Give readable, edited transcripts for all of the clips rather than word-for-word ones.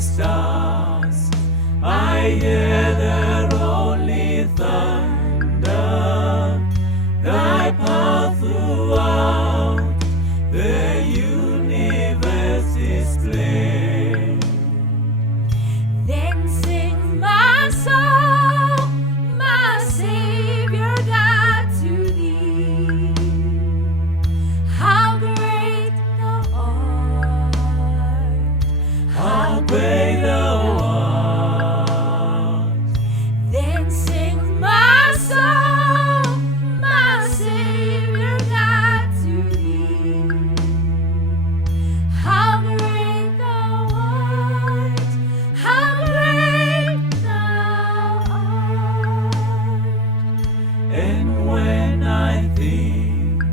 stars. I hear their only thunder, thy power throughout the universe display. Then sing my soul, my Savior God, to thee. How great thou art! How great thou art! Then sing my soul, my Savior God, to thee. How great thou art! How great thou art! And when I think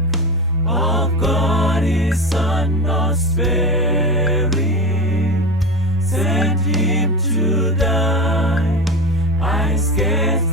of God, His Son, not sparing, sent Him to die, I scarce